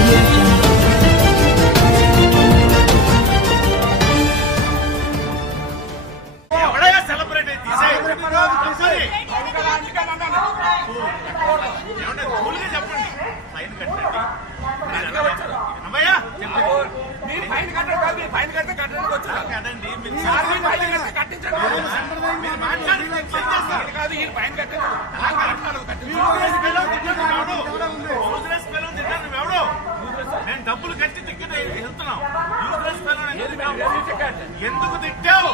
Audio Jungle. డబ్బులు కట్టి ticket వెళ్తున్నాం ఎందుకు తిట్టావు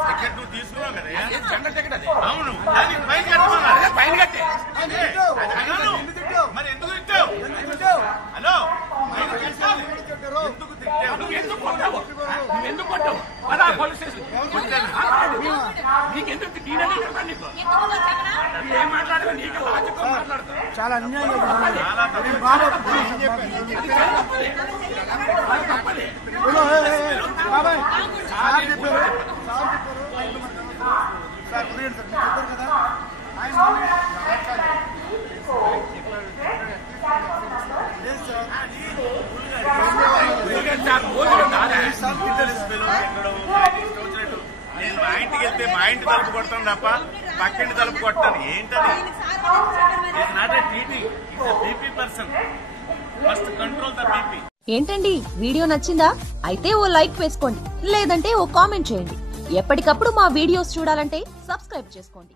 టికెట్ నువ్వు తీసుకున్నావు కదా అవును దానికి ఫైన్ కట్టమన్నా ఫైన్ కట్టే మరి ఎందుకు తిట్టావు హలో ఎందుకు తిట్టావు ఎందుకు కొట్టావు నువ్వెందుకు కొట్టావు పోలీస్ స్టేషన్ నీకెందుకు నీకు ఏం మాట్లాడదు నీకు లాజిక్ మాట్లాడతావు చాలా అన్యాయం నేను మా ఇంటికి వెళ్తే మా ఇంటి తలుపు కొడతాను తప్ప పక్కింటి తలుపు కొట్టాను ఏంటది not TT BP person first control the BP. ఏంటండి వీడియో నచ్చిందా? అయితే ఓ లైక్ వేసుకోండి, లేదంటే ఓ కామెంట్ చేయండి. ఎప్పటికప్పుడు మా వీడియోస్ చూడాలంటే సబ్స్క్రైబ్ చేసుకోండి.